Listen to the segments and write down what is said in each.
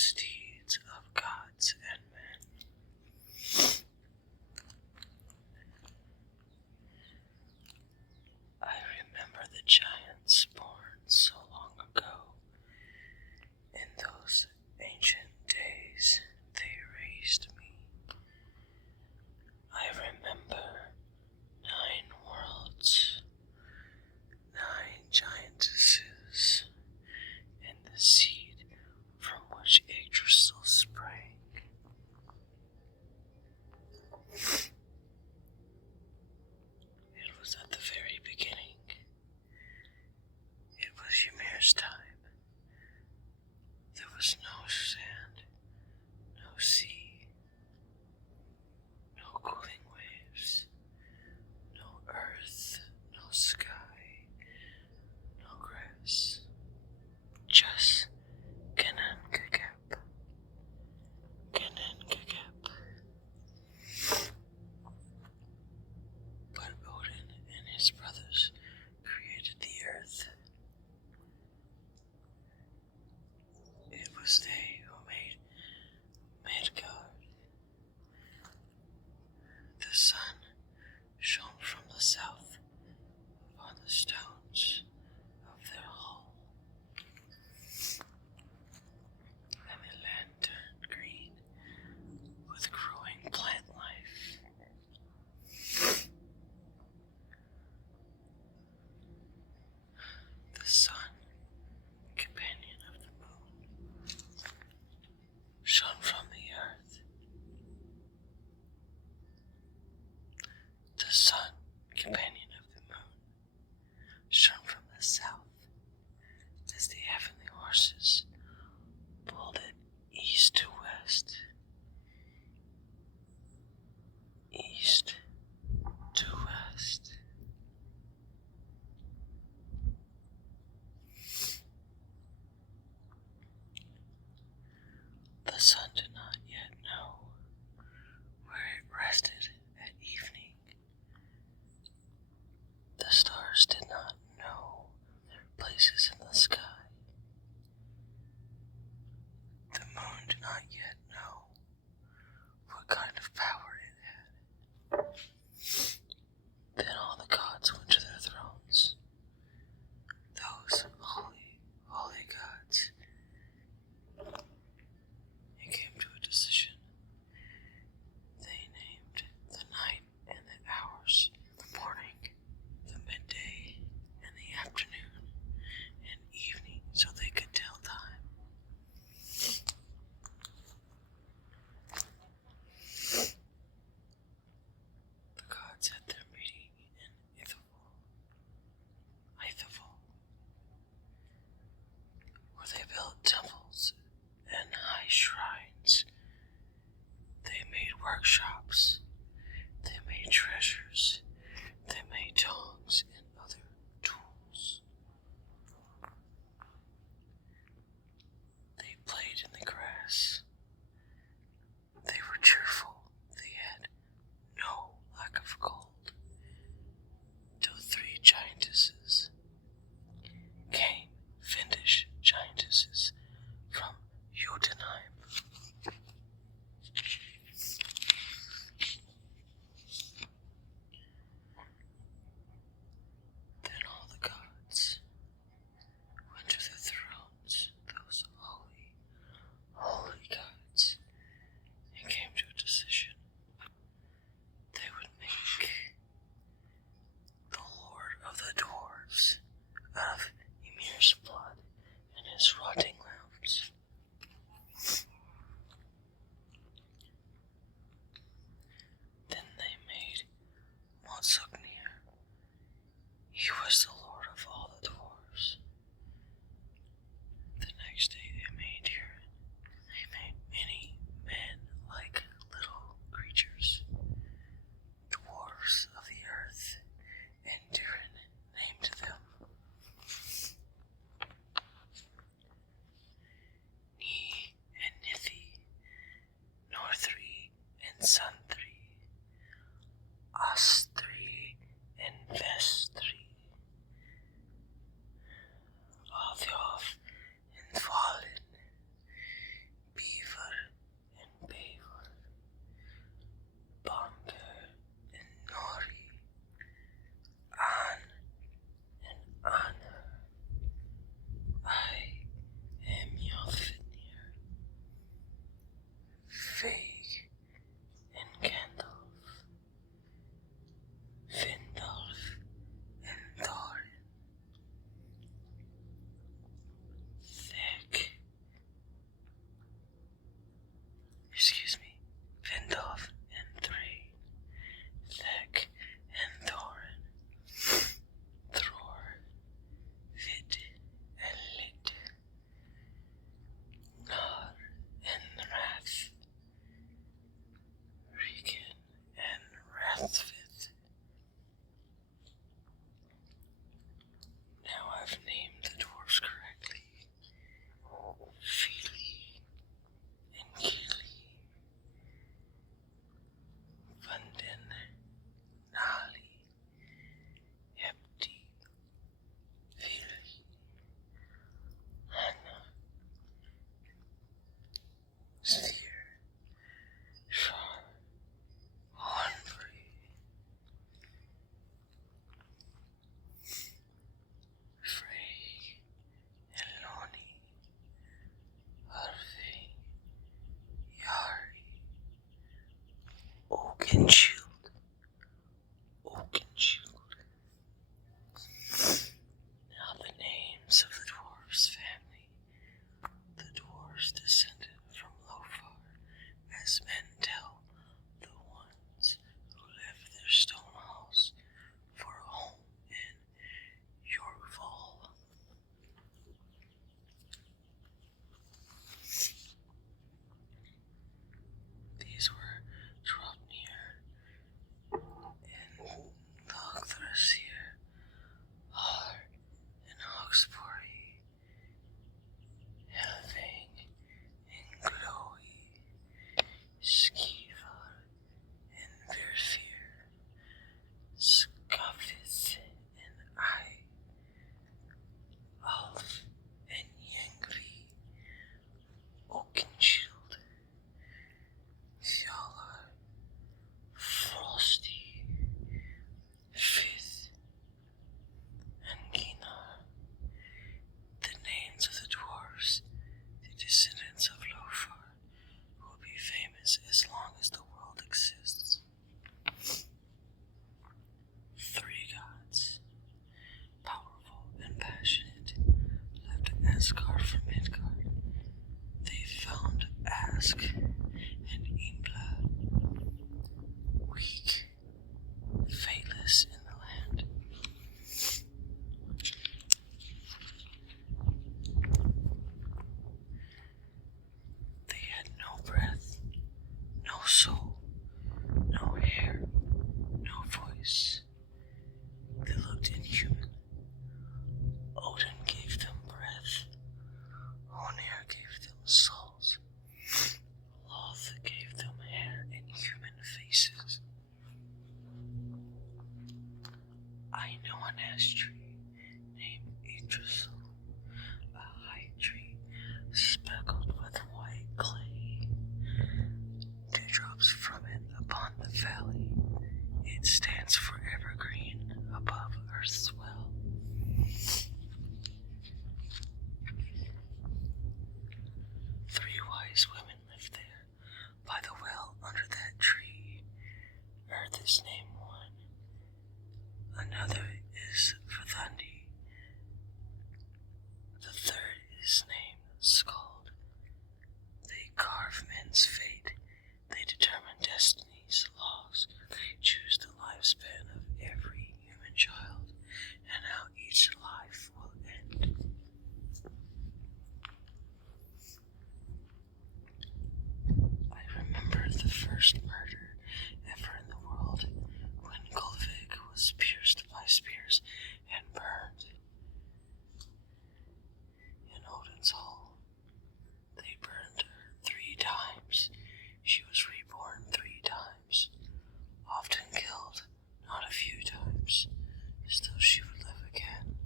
misdeeds of gods and men. I remember the giants born so long ago. In those ancient days, they raised me. I remember 9 worlds, 9 giantesses, and the seed from which Yggdrasil sprang. It was at the very beginning. It was Ymir's time. There was no sand, no sea, no cooling waves, no earth, no sky, no grass. Just Genengagap. But Odin and his brothers created the earth. It was they who made Midgard. The sun shone from the south upon the stones of their hull, and the land turned green with growing plant life. The sun, companion of the moon, shone from the earth. The sun, companion of the moon, shone from the south as the heavenly horses pulled it east to west. East to west. The sun did not yet know where it rested at evening. The stars did not know their places in the sky. The moon did not yet know what kind of power it had. Then all the gods went to their thrones. Those holy, holy gods. It came to a decision. They named the night and the hours, the morning, the midday, and the afternoon, and evening, so they could tell time. The gods had their meeting in Ithavoll, where they built temples and high shrines. They made workshops. They made treasures. They made tongs and other tools. They played in the grass. They were cheerful. They had no lack of gold. Till 3 giantesses came, Finnish giantesses from Jotunheim. Then all the gods went to their thrones, those holy, holy gods, and came to a decision. They would make the Lord of the Dwarves out of Ymir's blood and his rotting limbs. Then they made Motsognir. He was the lord of all the dwarves. The next day they made Durin. They made many men like little creatures, dwarves of the earth, and Durin named them. shield, oaken shield. Now the names of the dwarf's family. The dwarfs descended from Lofar, as men tell the ones who left their stone halls for a home in Yorkval. These were Dropnir and Logthrasir, Har and Hawksbury, Helving and Gloi, Skivar and Verfir, Scoffith and I, Alf and Yangvi, Oakenshield, Fjalar, Frosty, Fifth, and Ginar. The names of the dwarves, the descendants of Lofar, will be famous as long as the world exists. 3 gods, powerful and passionate, left Asgard for Midgard. They found Ask and Imbla, weak, fateless in the land. They had no breath, no soul, no hair, no voice. They looked inhuman. Odin gave them breath. Honir gave them souls. Loth gave them hair and human faces. I know an ash tree named Yggdrasil, a high tree speckled with white clay. Dewdrops from it upon the valley. It stands forever green above earth's well. 3 wise women lived there, by the well under that tree. Earth is named one. Another is Vathundi. The third is named Skald. They carve men's fate. They determine destiny's laws. They choose the lifespan of every human child and how each life will end. I remember the first murder ever in the world, when Gullveig was pierced by spears and burned in Odin's hall. They burned her 3 times. She was reborn 3 times, often killed, not a few times. Still she would live again.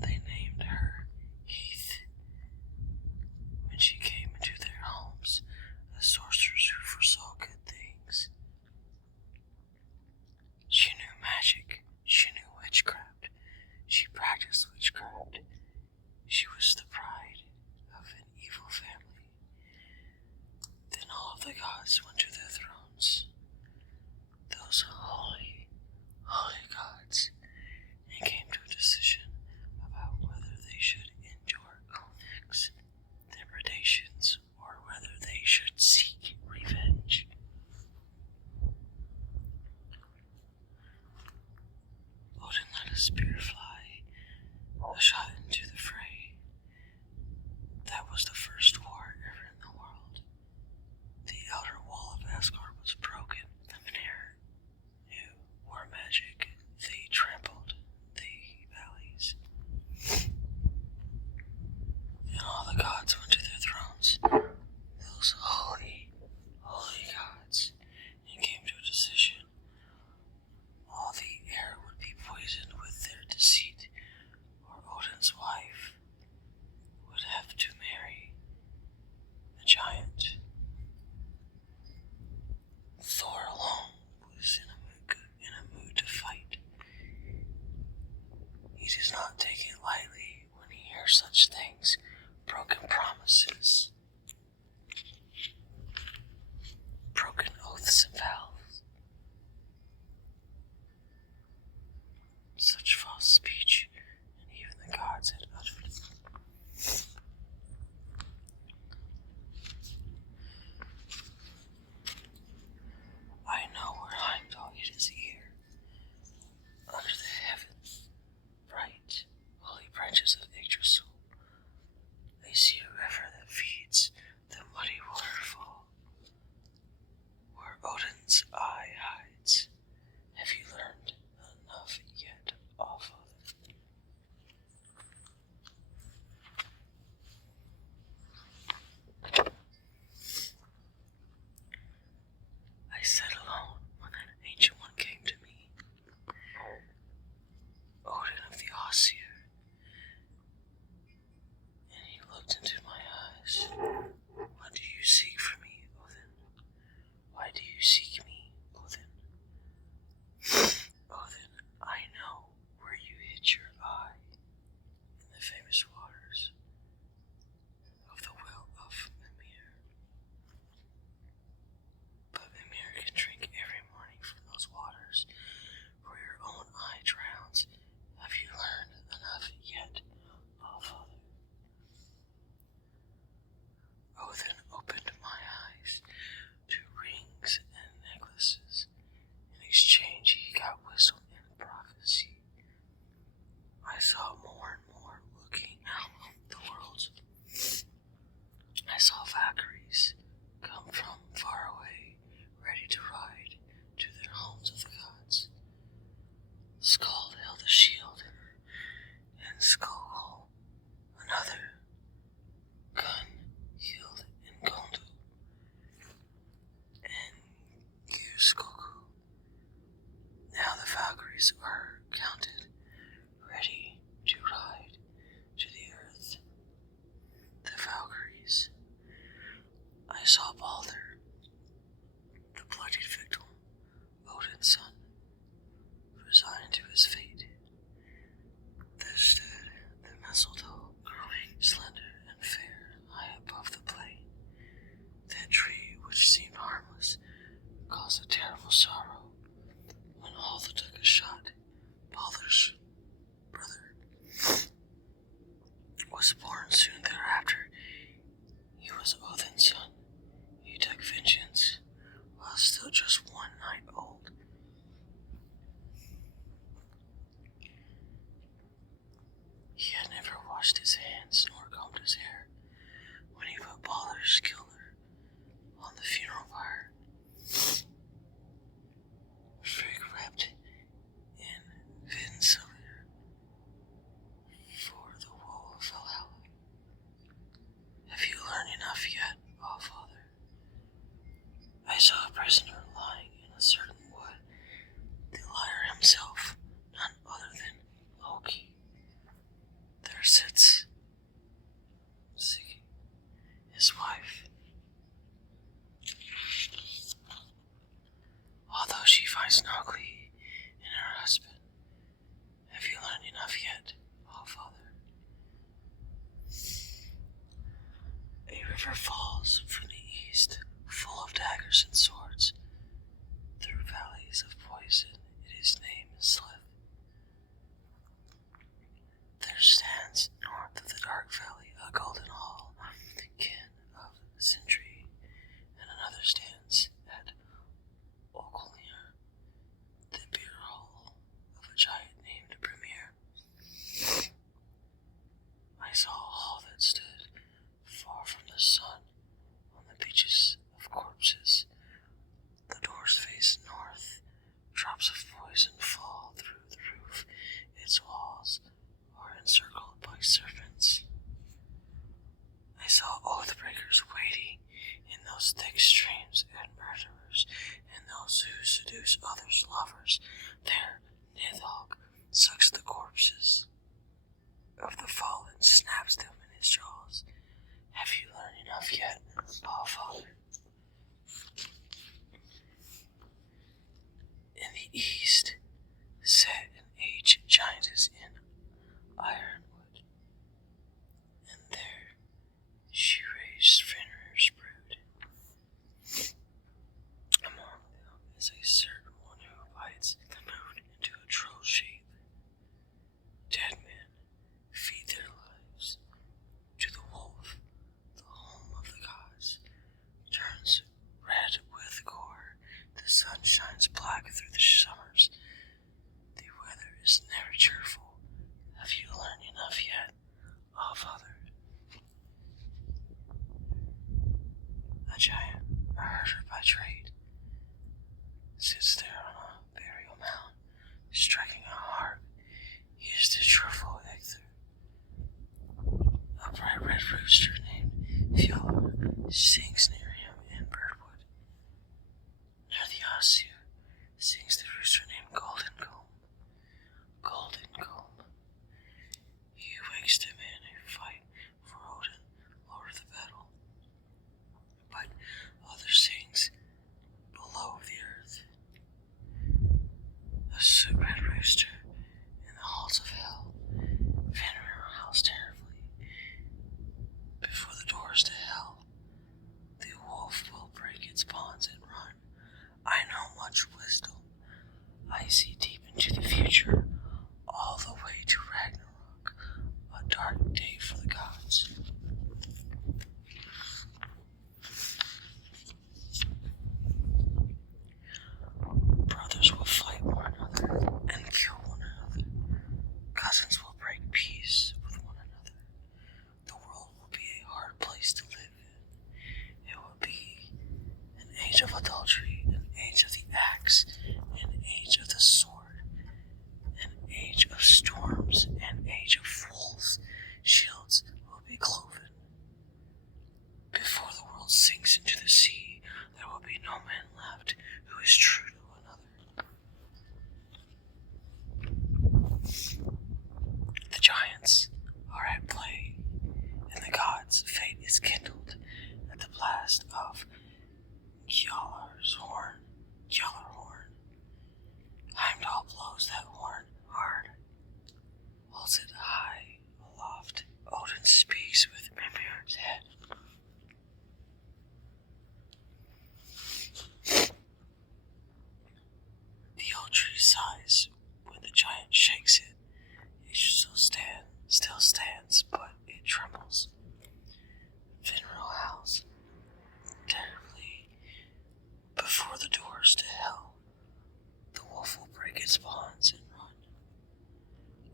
They named her Heath. When she came into their homes, as sorcerers who foresaw good things. She knew magic. She knew witchcraft. She practiced witchcraft. She was the pride of an evil family. Then all of the gods went to their thrones. Those holy, holy gods, and came to a decision about whether they should endure Kolvik's depredations or whether they should seek revenge. Odin let a spear fly, a shot into the fray. That was the first war ever in the world. The outer wall of Asgard was broken. The Vanir knew war magic. They trampled the valleys. And all the gods went to their thrones. Those holy, holy gods. And came to a decision. All the air would be poisoned with their deceit, or Odin's wife would have to marry a giant. Thor alone was in a mood to fight. He does not take it lightly when he hears such things, broken promises, broken oaths and vows. Such false speech, and even the gods had uttered. I know where Heimdall hid his ear, under the heaven, bright, holy branches of Yggdrasil. I see a river that feeds the muddy waterfall, where Odin's eye hides. Have you learned enough yet, Allfather? I sat alone when that ancient one came to me, Odin of the Ossier, and he looked into my eyes. What do you seek from me, Odin? Why do you seek me, Odin? Odin, I know where you hid your eye, in the famous waters of the well of Mimir. But Mimir can drink every morning from those waters where your own eye drowns. Have you learned enough yet, Allfather? Odin opened my eyes to rings and necklaces. In exchange, he got wisdom and prophecy. I saw more and more looking out the world. I saw Valkyries come from far away, ready to ride to their homes of the gods. Skald held a shield, and Skogul another. Gun healed in Gondu, and Gjuskoku. Now the Valkyries are counted, ready to ride to the earth. The Valkyries. I saw Balder, the bloodied victim, Odin's son, resigned to his fate. There stood the mistletoe, growing slender and fair, high above the plain. That tree, which seemed harmless, caused a terrible sorrow when Halla took a shot. Balder's brother was born soon thereafter. He was Odin's son. He took vengeance while still just one night old. He had never washed his hands nor combed his hair when he put Balder's killer on the funeral pyre. Frigg wept in Vinsalir for the woe of Valhalla. Have you learned enough yet, Allfather? I saw a prisoner lying in a certain wood, the liar himself, none other than Loki. There sits Siggy, his wife. Although she finds no glee in her husband, have you learned enough yet, Allfather? A river falls from the east, full of daggers and swords. Through valleys of poison, its name is Slith. There stands north of the dark valley a golden hall, kin of Sindri, and another stands at Okolnir, the beer hall of a giant named Brimir. I saw a hall that stood far from the sun on the beaches of corpses. The doors face north. Drops of poison fall through the roof. Its walls are encircled by serpents. I saw oath-breakers waiting in those thick streams, and murderers, and those who seduce others' lovers. There, Nidhogg sucks the corpses of the fallen, snaps them in his jaws. Have you learned enough yet, Allfather? In the east sat an aged giantess in ironwood, and there she raised Fenrir's brood. Among by trade, sits there on a burial mound, striking a harp. He is the truthful Hector. A bright red rooster named Fjoller sings near him in Birdwood. Near the Osseo sings the rooster named Golden Comb. Golden Comb. He wakes them in a fight for Odin, Lord of the battle. But other sings below the earth. A soot red rooster in the halls of hell. Fenrir howls terribly. Before the doors to hell, the wolf will break its bonds and run. I know much wisdom. I see deep into the future, all the way to Ragnarok, a dark day for the gods. Brothers will fight one another and kill one another. Cousins will break peace with one another. The world will be a hard place to live in. It will be an age of adultery, an age of the axe, an age of the sword, an age of storms, an age of wolves. Shields will be cloven. Before the world sinks into the sea, there will be no man left who is true to another. The giants are at play, and the gods' fate is kindled at the blast of Gjallar's horn. Heimdall blows that horn hard, holds it high aloft. Odin speaks with Mimir's head. The old tree sighs when the giant shakes it. It still stands, but it trembles. Fenrir howls terribly. Before the doors to hell, the wolf will break its bonds and run.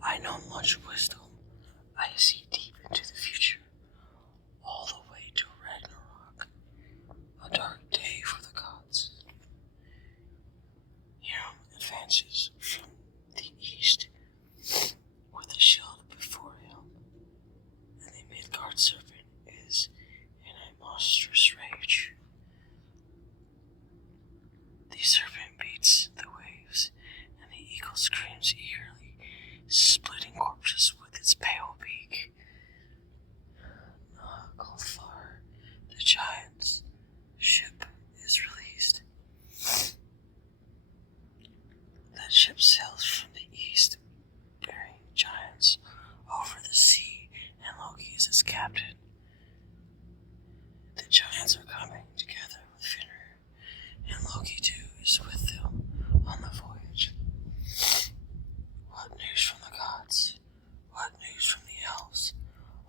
I know much wisdom. I see deep into the future, all the way to Ragnarok, a dark day for the gods. Hyrm advances from the east with a shield before him, and the Midgard serpent is in a monstrous rage. The serpent beats the waves, and the eagle screams eagerly, splitting corpses with its pale beak. Golfar, the giant's ship, is released. That ship sails from the east, bearing giants over the sea, and Loki is its captain. The giants are coming together with Fenrir, and Loki too is with them on the voyage. What news from the gods? What news from the elves?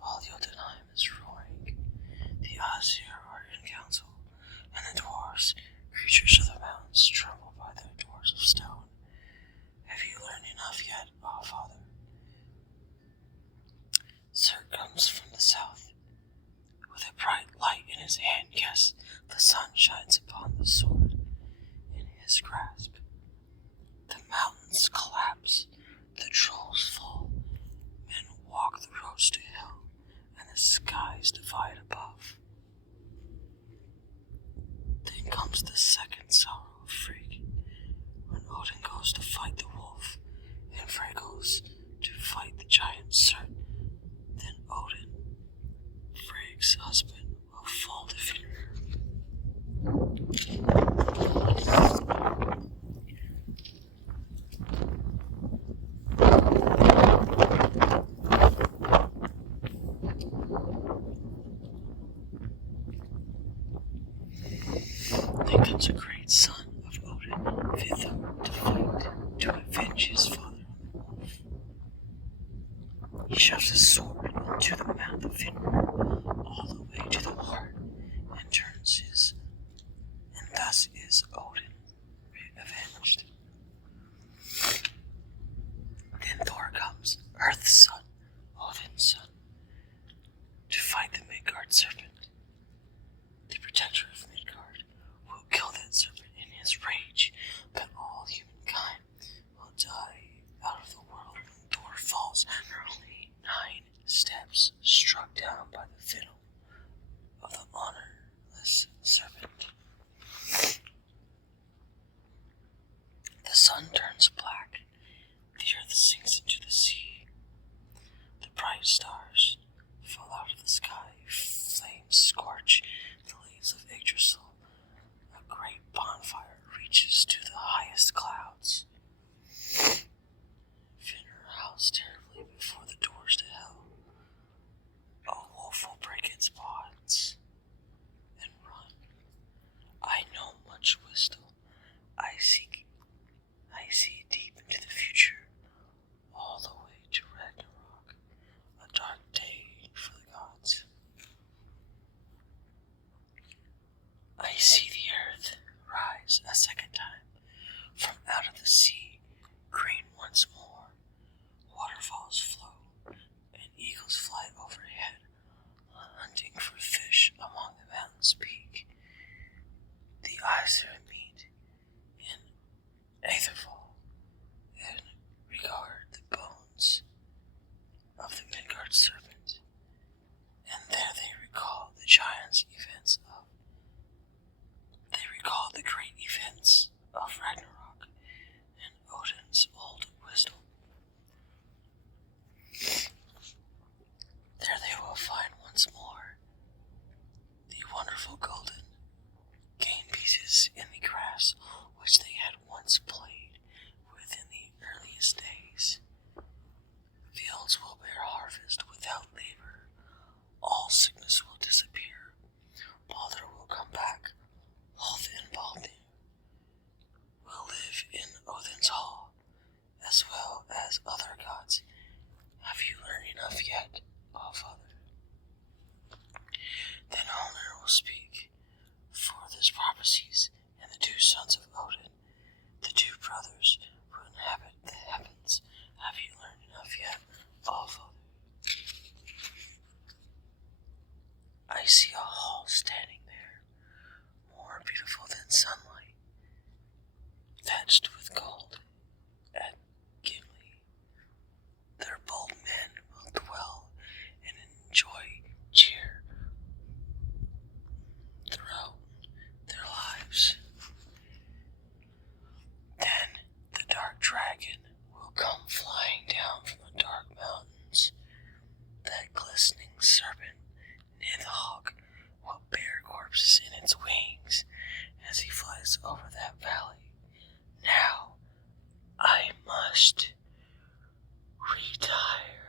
All Jotunheim is roaring. The Asir are in council, and the dwarves, creatures of the mountains, tremble by their doors of stone. Have you learned enough yet, father? Sir comes from the south, with a bright light in his hand. Yes, the sun shines upon the sword in his grasp. The mountains collapse, the trolls fall, men walk the roads to hell, and the skies divide above. Then comes the second sorrow of Frigg, when Odin goes to fight the wolf, and Frigg goes to fight the giant Surt. Then Odin, Frigg's husband, will fall to Fenrir. Then comes a great son of Odin, Vidar, to fight, to avenge his father on the wolf. He shoves his sword into the mouth of Fenrir, all the way to the heart, and turns his, and thus is Odin avenged. Then Thor comes, Earth's son, Odin's son, to fight the Midgard serpent. The protector of Midgard will kill bright stars fall out of the sky, flames scorch the leaves of Yggdrasil. A great bonfire reaches to the highest clouds. Finner howls terribly before the doors to hell. A wolf will break its bonds and run. I know much wisdom. I see deep into the future, all the way to Ragnarok, a dark day for the gods. I see the earth rise a second time from out of the sea, green once more. Waterfalls flow, and eagles fly overhead, hunting for fish among the mountain's peak. The eyes meet in Aetherfall and regard the bones of the Midgard serpent, and there they recall the great events of Ragnarok and Odin's old wisdom. There they will find once more the wonderful golden game pieces in the grass which they had once played with in the earliest days. Fields will bear harvest without labor. All sickness will disappear. Balder will come back. Half and Baldur will live in Odin's hall, as well as other gods. Have you learned enough yet, Father? Then Holner will speak, for there's prophecies in the two sons of Odin, the two brothers who inhabit the heavens. Have you learned enough yet, Father? I see a hall standing there, more beautiful than sunlight, thatched with gold and Gimli. Their bold men will dwell and enjoy cheer throughout their lives. Then the dark dragon will come flying down from the dark mountains. That glistening serpent, Nidhogg, will bear corpses in its wings as he flies over that valley. Now I must retire.